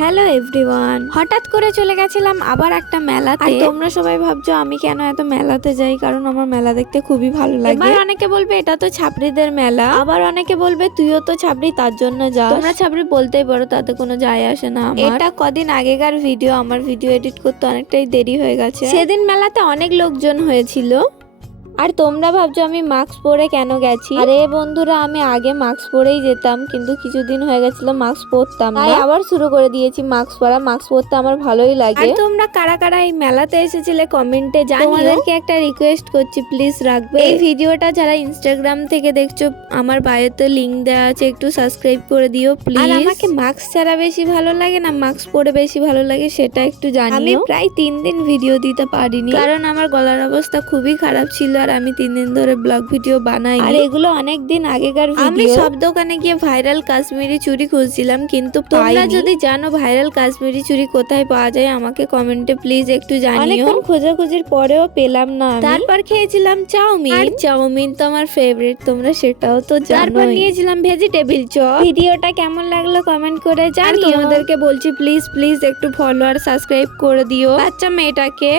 Hello everyone, হঠাৎ করে চলে গেছিলাম আবার একটা মেলাতে। আর তোমরা সবাই ভাবছো আমি কেন এত মেলাতে যাই, কারণ আমার মেলা দেখতে খুবই ভালো লাগে। এবার অনেকে বলবে এটা তো ছাপড়িদের মেলা, আবার অনেকে বলবে তুইও তো ছাপড়ি তার জন্য যা। তোমরা ছাপড়ি বলতেই পারো, তাতে কোনো যায় আসে না আমার। এটা কদিন আগেকার ভিডিও, আমার ভিডিও এডিট করতে অনেকটাই দেরি হয়ে গেছে। সেদিন মেলাতে অনেক লোকজন হয়েছিল। আর তোমরা ভাবছো আমি মাস্ক পরে কেন গেছি। আরে বন্ধুরা, আমি আগে মাস্ক পরেই যেতাম, কিন্তু কিছুদিন হয়ে গেছিল মাস্ক পরতাম না, আবার শুরু করে দিয়েছি মাস্ক পরা। মাস্ক পরতে আমার ভালোই লাগে। আর তোমরা কারা কারা এই মেলাতে এসেছিলে কমেন্টে জানিও। তোমাদেরকে একটা রিকোয়েস্ট করছি, প্লিজ রাখবে এই ভিডিওটা। যারা ইনস্টাগ্রাম থেকে দেখছো, আমার বায়োতে লিংক দেওয়া আছে, একটু সাবস্ক্রাইব করে দিও প্লিজ। আর আমাকে মাস্ক ছাড়া বেশি ভালো লাগে না মাস্ক পরে বেশি ভালো লাগে, সেটা একটু জানিও। আমি প্রায় 3 দিন ভিডিও দিতে পারিনি, কারণ আমার গলার অবস্থা খুবই খারাপ ছিল। আর আমি 3 দিন ধরে ব্লগ ভিডিও বানাই। আর এগুলো অনেক দিন আগেকার ভিডিও। আমি সব দোকানে গিয়ে ভাইরাল কাশ্মীরি চুড়ি খুঁজছিলাম, কিন্তু তোমরা যদি জানো ভাইরাল কাশ্মীরি চুড়ি কোথায় পাওয়া যায়, আমাকে কমেন্টে প্লিজ একটু জানিও। অনেকক্ষণ খোঁজাখুঁজির পরেও পেলাম না। তারপর খেয়েছিলাম চাউমিন। আর চাউমিন তো আমার ফেভারিট, তোমরা সেটাও তো জানো। তারপর নিয়েছিলাম ভেজিটেবল চপ। ভিডিওটা কেমন লাগলো কমেন্ট করে জানিও। তোমাদেরকে বলছি প্লিজ প্লিজ একটু ফলো আর সাবস্ক্রাইব করে দিও বাচ্চা মেয়েটাকে।